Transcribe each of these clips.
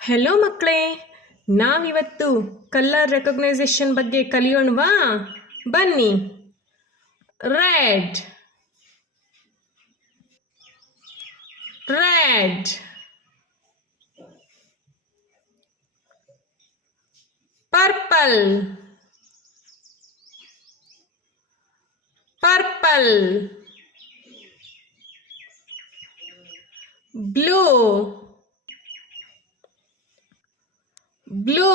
Hello ಮಕ್ಕಳೇ, ನಾವಿವತ್ತು colour recognisation ಬಗ್ಗೆ ಕಲಿಯೋಣವಾ? ಬನ್ನಿ. Red, red. Purple, purple. Blue, blue.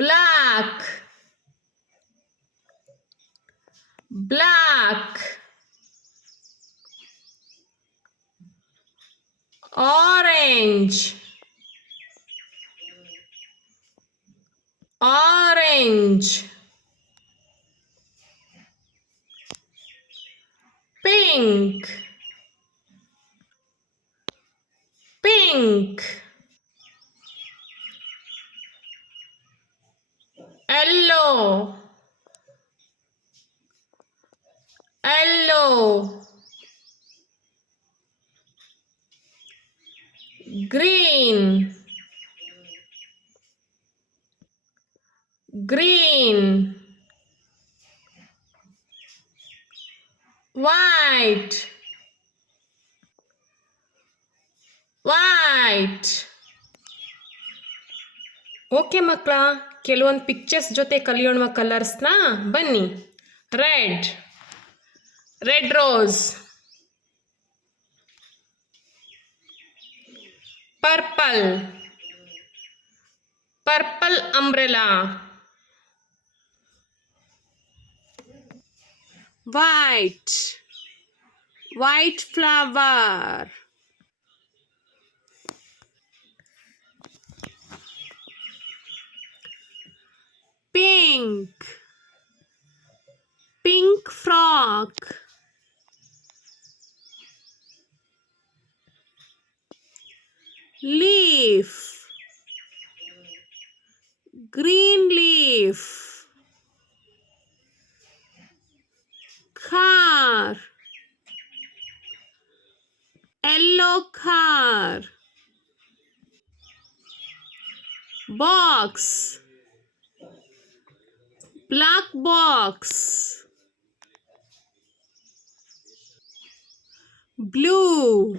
Black, black. Orange, orange. Pink, pink. Yellow, yellow. Green, green. White, white. Okay ಮಕ್ಕಳ, ಕೆಲವೊಂದು pictures ಜೊತೆ ಕಲಿಯೋಣ ಕಲರ್ಸ್ನ. ಬನ್ನಿ. Red, red rose. Purple, purple umbrella. White, white flower. Pink, pink frog. Leaf, green leaf. Car, yellow car. Box, black box. Blue,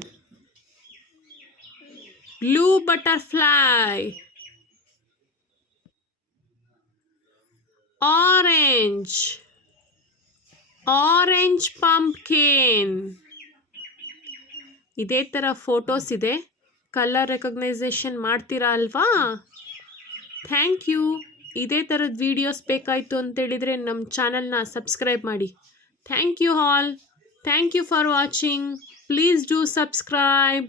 blue butterfly. Orange, orange pumpkin. ಇದೇ ಥರ photos ಇದೆ. Colour recognition ಮಾಡ್ತೀರಾ ಅಲ್ವಾ? Thank you. ಇದೇ ಥರದ videos ಬೇಕಾಯಿತು ಅಂತೇಳಿದರೆ ನಮ್ಮ ಚಾನಲ್ನ ಸಬ್ಸ್ಕ್ರೈಬ್ ಮಾಡಿ. Thank you all. Thank you for watching. Please do subscribe.